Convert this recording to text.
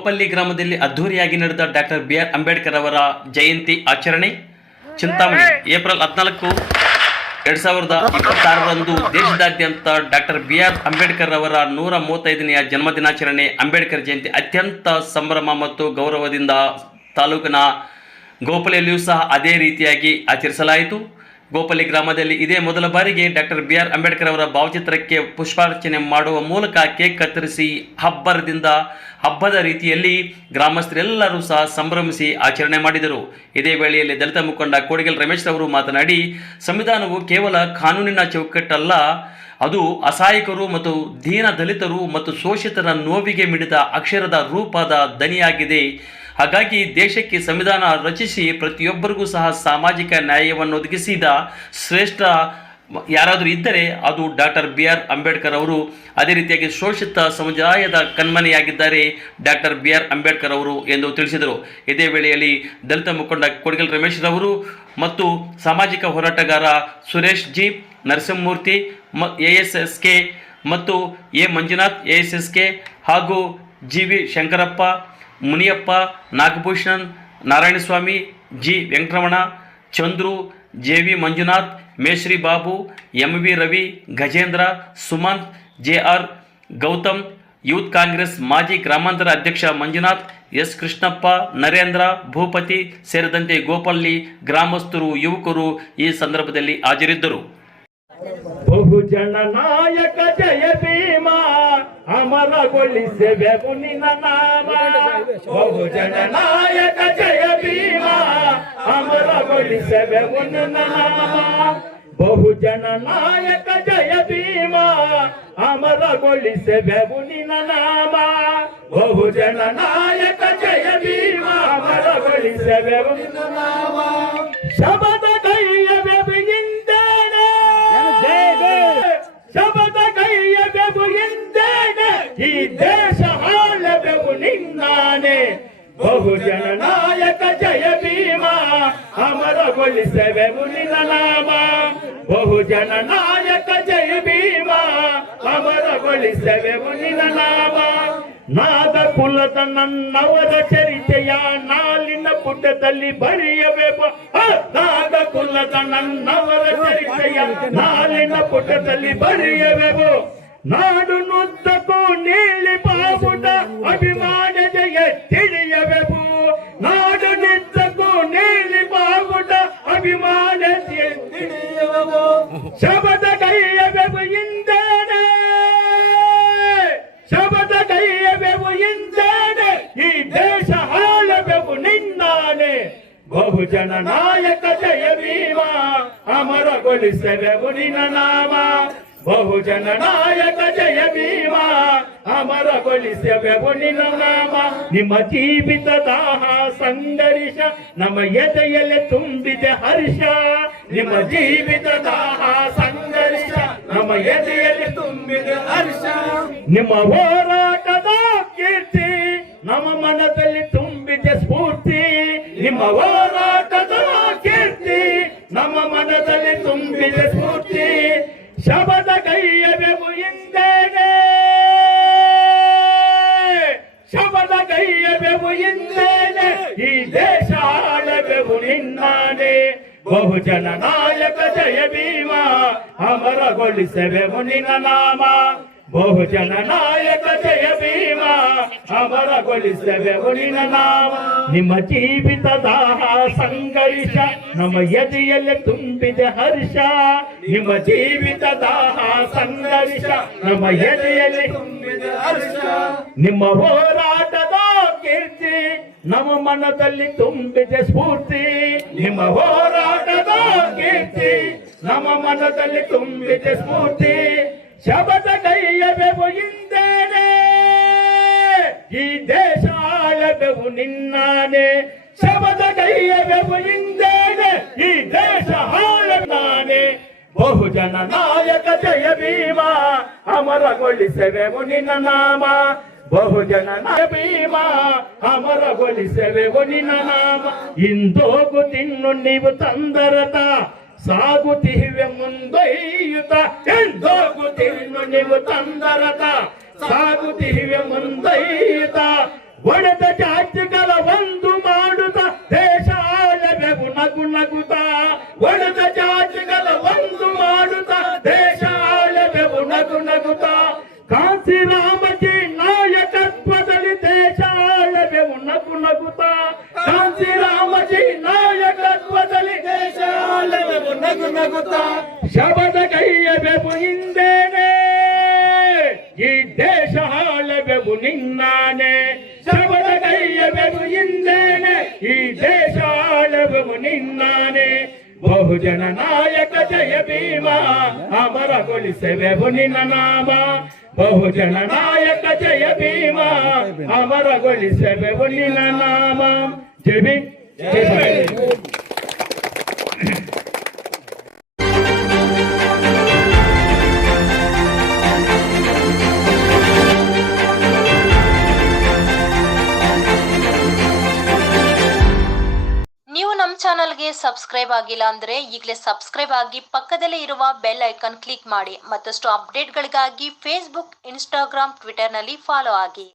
ಗೋಪಲ್ಲಿ ಗ್ರಾಮದಲ್ಲಿ ಅದ್ಧೂರಿಯಾಗಿ ನಡೆದ ಡಾಕ್ಟರ್ ಬಿ.ಆರ್. ಅಂಬೇಡ್ಕರ್ ಅವರ ಜಯಂತಿ ಆಚರಣೆ. ಚಿಂತಾಮಣಿ ಏಪ್ರಿಲ್ 14, 2026ರಂದು ದೇಶದಾದ್ಯಂತ ಡಾಕ್ಟರ್ ಬಿ.ಆರ್. ಅಂಬೇಡ್ಕರ್ ಅವರ 135ನೆಯ ಜನ್ಮದಿನಾಚರಣೆ ಅಂಬೇಡ್ಕರ್ ಜಯಂತಿ ಅತ್ಯಂತ ಸಂಭ್ರಮ ಮತ್ತು ಗೌರವದಿಂದ ತಾಲೂಕಿನ ಗೋಪಲ್ಲಿಯಲ್ಲಿಯೂ ಸಹ ಅದೇ ರೀತಿಯಾಗಿ ಆಚರಿಸಲಾಯಿತು. ಗೋಪಲ್ಲಿ ಗ್ರಾಮದಲ್ಲಿ ಇದೇ ಮೊದಲ ಬಾರಿಗೆ ಡಾಕ್ಟರ್ ಬಿ.ಆರ್. ಅಂಬೇಡ್ಕರ್ ಅವರ ಭಾವಚಿತ್ರಕ್ಕೆ ಪುಷ್ಪಾರ್ಚನೆ ಮಾಡುವ ಮೂಲಕ ಕೇಕ್ ಕತ್ತರಿಸಿ ಹಬ್ಬದ ರೀತಿಯಲ್ಲಿ ಗ್ರಾಮಸ್ಥರೆಲ್ಲರೂ ಸಹ ಸಂಭ್ರಮಿಸಿ ಆಚರಣೆ ಮಾಡಿದರು. ಇದೇ ವೇಳೆಯಲ್ಲಿ ದಲಿತ ಮುಖಂಡ ಕೋಡಿಗೆಲ್ ರಮೇಶ್ ಅವರು ಮಾತನಾಡಿ, ಸಂವಿಧಾನವು ಕೇವಲ ಕಾನೂನಿನ ಚೌಕಟ್ಟಲ್ಲ, ಅದು ಅಸಹಾಯಕರು ಮತ್ತು ದೀನ ದಲಿತರು ಮತ್ತು ಶೋಷಿತರ ನೋವಿಗೆ ಮಿಡಿದ ಅಕ್ಷರದ ರೂಪದ ದನಿಯಾಗಿದೆ. ಹಾಗಾಗಿ ದೇಶಕ್ಕೆ ಸಂವಿಧಾನ ರಚಿಸಿ ಪ್ರತಿಯೊಬ್ಬರಿಗೂ ಸಹ ಸಾಮಾಜಿಕ ನ್ಯಾಯವನ್ನು ಒದಗಿಸಿದ ಶ್ರೇಷ್ಠ ಯಾರಾದರೂ ಇದ್ದರೆ ಅದು ಡಾಕ್ಟರ್ ಬಿ.ಆರ್. ಅಂಬೇಡ್ಕರ್ ಅವರು. ಅದೇ ರೀತಿಯಾಗಿ ಶೋಷಿತ ಸಮುದಾಯದ ಕಣ್ಮನೆಯಾಗಿದ್ದಾರೆ ಡಾಕ್ಟರ್ ಬಿ.ಆರ್. ಅಂಬೇಡ್ಕರ್ ಅವರು ಎಂದು ತಿಳಿಸಿದರು. ಇದೇ ವೇಳೆಯಲ್ಲಿ ದಲಿತ ಮುಖಂಡ ಕೋಡಿಗೆಲ್ ರಮೇಶ್ ರವರು ಮತ್ತು ಸಾಮಾಜಿಕ ಹೋರಾಟಗಾರ ಸುರೇಶ್ ಜಿ, ನರಸಿಂಹಮೂರ್ತಿ ಎಎಸ್ಎಸ್ಕೆ ಮತ್ತು ಎ ಮಂಜುನಾಥ್ ಎಎಸ್ಎಸ್ಕೆ ಹಾಗೂ GV. Shankarappa, Muniyappa, Nagabhushan, Narayanaswamy, G. Venkataramana, Chandru, JV. Manjunath, Mestri Babu, MV. Ravi, Gajendra, Sumanth, JR. Gautham, youth Congress ಮಾಜಿ ಗ್ರಾಮಾಂತರ ಅಧ್ಯಕ್ಷ ಮಂಜುನಾಥ್, ಎಸ್. ಕೃಷ್ಣಪ್ಪ, ನರೇಂದ್ರ, ಭೂಪತಿ ಸೇರಿದಂತೆ ಗೋಪಲ್ಲಿ ಗ್ರಾಮಸ್ಥರು, ಯುವಕರು ಈ ಸಂದರ್ಭದಲ್ಲಿ ಹಾಜರಿದ್ದರು. ಬಹುಜನ ನಾಯಕ ಜಯ ಭೀಮಾ ಅಮರಗೊಳಿಸಬೇಕು ನಿನ್ನ ನಾಮ. ಬಹುಜನ ನಾಯಕ ಜಯ ಭೀಮಾ ಅಮರಗೊಳಿಸಬೇಕು ನಿನ್ನ ನಾಮ. ಬಹುಜನ ನಾಯಕ ಜಯ ಭೀಮಾ ಅಮರಗೊಳಿಸಬೇಕು ನಿನ್ನ ನಾಮ. ಬಹುಜನ ನಾಯಕ ಜಯ ಭೀಮಾ ಅಮರಗೊಳಿಸಬೇಕು ನಿನ್ನ ನಾಮ. ಶಬದ ಕೈಯಬೇಕು ಇಂದೇನೆ, ಶಬದ ಕೈಯಬೇಕು ಇಂದೇನೆ, ಈ ದೇಶ ಆಳಬೇಕು ನಿನ್ನಾನೆ. ಬಹುಜನ ನಾಯಕ ಜಯ ಭೀಮಾ ಅಮರಗೊಳಿಸಬೇಕು ನಿನ್ನ ನಾಮ. ಬಹುಜನ ನಾಯಕ ಜಯ ಭೀಮಾ ಅಮರಗೊಳಿಸಬೇಕು ನಿನ್ನ ನಾಮ. ನಾದ ಕುಲದ ನನ್ನವರ ಚರಿತೆಯ ನಾಲಿನ ಪುಟದಲ್ಲಿ ಬರೆಯಬೇಕು. ನಾದ ಕುಲದ ನನ್ನವರ ಚರಿತೆಯ ನಾಲಿನ ಪುಟದಲ್ಲಿ ಬರೆಯಬೇಕು. ನಾಡು ನುದ್ದಕ್ಕೂ ನೀಲಿ ಬಾವುಟ ಅಭಿಮಾನದ ತಿಳಿಯಬೇಕು. ನಾಡು ನಿದ್ದಕ್ಕೂ ನೀಲಿ ಬಾವುಟ ಅಭಿಮಾನದ ತಿಳಿಯಬೇಕು. ಶಬದ ಕೈಯಬೇಕು ಇಂದೇನೆ, ಶಬದ ಕೈಯಬೇಕು ಇಂದೇನೆ, ಈ ದೇಶ ಆಳಬೇಕು ನಿನ್ನಾನೆ. ಬಹುಜನ ನಾಯಕ ಜಯ ಭೀಮಾ ಅಮರಗೊಳಿಸಬೇಕು ನಿನ್ನ ನಾಮ. ಬಹುಜನ ನಾಯಕ ಜಯ ಭೀಮಾ ಅಮರಗೊಳಿಸಬೇಕು ನಿನ್ನ ನಾಮ. ನಿಮ್ಮ ಜೀವಿತದ ಸಂಘರ್ಷ ನಮ್ಮ ಎದೆಯಲ್ಲಿ ತುಂಬಿದೆ ಹರ್ಷ. ನಿಮ್ಮ ಜೀವಿತದ ಸಂಘರ್ಷ ನಮ್ಮ ಎದೆಯಲ್ಲಿ ತುಂಬಿದೆ ಹರ್ಷ. ನಿಮ್ಮ ಹೋರಾಟದ ಕೀರ್ತಿ ನಮ್ಮ ಮನದಲ್ಲಿ ತುಂಬಿದೆ ಸ್ಫೂರ್ತಿ. ನಿಮ್ಮ ಹೋರಾಟದ ಕೀರ್ತಿ ನಮ್ಮ ಮನದಲ್ಲಿ ತುಂಬಿದೆ ಸ್ಫೂರ್ತಿ. ಶಬದ ಕೈಯಬೇಕು ಇಂದೇನೆ, ಶಬದ ಕೈಯಬೇಕು ಇಂದೇನೆ, ಈ ದೇಶ ಆಳಬೇಕು ನಿನ್ನಾನೆ. ಬಹುಜನ ನಾಯಕ ಜಯ ಭೀಮಾ ಅಮರಗೊಳಿಸಬೇಕು ನಿನ್ನ ನಾಮ. ಬಹುಜನ ನಾಯಕ ಜಯ ಭೀಮಾ ಅಮರಗೊಳಿಸಬೇಕು ನಿನ್ನ ನಾಮ. ನಿಮ್ಮ ಜೀವಿತದ ಸಂಘರ್ಷ ನಮ್ಮ ಎದೆಯಲ್ಲಿ ತುಂಬಿದೆ ಹರ್ಷ. ನಿಮ್ಮ ಜೀವಿತದ ಸಂಘರ್ಷ ನಮ್ಮ ಎದೆಯಲ್ಲಿ ತುಂಬಿದೆ ಹರ್ಷ. ನಿಮ್ಮ ಹೋರಾಟದ ಕೀರ್ತಿ ನಮ್ಮ ಮನದಲ್ಲಿ ತುಂಬಿದೆ ಸ್ಫೂರ್ತಿ. ನಿಮ್ಮ ಹೋರಾಟದ ಕೀರ್ತಿ ನಮ್ಮ ಮನದಲ್ಲಿ ತುಂಬಿದೆ ಸ್ಫೂರ್ತಿ. ಶಬದ ಕೈಯಬೇಕು ಇಂದೇನೆ, ಈ ದೇಶ ಆಳಬೇಕು ನಿನ್ನಾನೆ. ಶಬದ ಕೈಯಬೇಕು ಇಂದೇನೆ, ಈ ದೇಶ ಆಳನಾನೆ. ಬಹುಜನ ನಾಯಕ ಜಯ ಭೀಮಾ ಅಮರಗೊಳಿಸಬೇಕು ನಿನ್ನ ನಾಮ. ಬಹುಜನ ನಾಯಕ ಭೀಮಾ ಅಮರಗೊಳಿಸಬೇಕು ನಿನ್ನ ನಾಮ. ಇಂದೋಗು ತಿನ್ನು ನೀವು ತಂದರತ ಸಾಗುತ್ತಿವೆ ಮುಂದೊಯ್ಯುತ್ತ. ಎಂದೋಗುತ್ತಿನ್ನು ನೀವು ತಂದರತ ಸಾಗುತ್ತಿವೆ ಮುಂದೊಯ್ಯುತ್ತ. ಒಡೆದ ಜಾತಿಗಳ ಒಂದು ಮಾಡುತ್ತ ದೇಶ ಆಳವೆವು ನಗು ನಗುತ್ತ ಒಡೆದ ಜಾತಿಗಳ ಒಂದು ಮಾಡುತ್ತ ದೇಶ ಆಳವೆವು ನಗು ನಗುತ್ತ ಕಾಂತಿರಾಮಜಿ ನಾಯಕತ್ವದಲ್ಲಿ ದೇಶ ಆಳವೆವು ನಗು ನಗುತ್ತ ಕಾಂತಿರಾಮಜಿ ನಾಯಕತ್ವದಲ್ಲಿ ದೇಶ ಆಳವೆವು ನಗು ನಗುತ್ತ ಶಬದ ಕೈಯವೆವು ಹಿಂದೇನೆ ಈ ದೇಶ ಆಳವೆವು ನಿನ್ನಾನೆ ಶಬದ ಕೈಯವೆವು ಹಿಂದೇನೆ ಈ ದೇಶ ಆಳವೆವು ನಿನ್ನಾನೆ ಬಹುಜನ ನಾಯಕ ಜಯ ಭೀಮ ಅಮರಗೊಳಿಸೆವೆವು ನಿನ್ನ ನಾಮ ಬಹುಜನ ನಾಯಕ ಜಯ ಭೀಮ ಅಮರಗೊಳಿಸೆವೆವು ನಿನ್ನ ನಾಮ ಜಯ ಭೀಮ್ ಜಯ ಭೀಮ್. ನೀವು ನಮ್ಮ ಚಾನಲ್ಗೆ ಸಬ್ಸ್ಕ್ರೈಬ್ ಆಗಿಲ್ಲ ಅಂದ್ರೆ ಈಗಲೇ ಸಬ್ಸ್ಕ್ರೈಬ್ ಆಗಿ ಪಕ್ಕದಲ್ಲೇ ಇರುವ ಬೆಲ್ ಐಕಾನ್ ಕ್ಲಿಕ್ ಮಾಡಿ. ಮತ್ತಷ್ಟು ಅಪ್ಡೇಟ್ಗಳಿಗಾಗಿ ಫೇಸ್ಬುಕ್, ಇನ್ಸ್ಟಾಗ್ರಾಮ್, ಟ್ವಿಟರ್ನಲ್ಲಿ ಫಾಲೋ ಆಗಿ.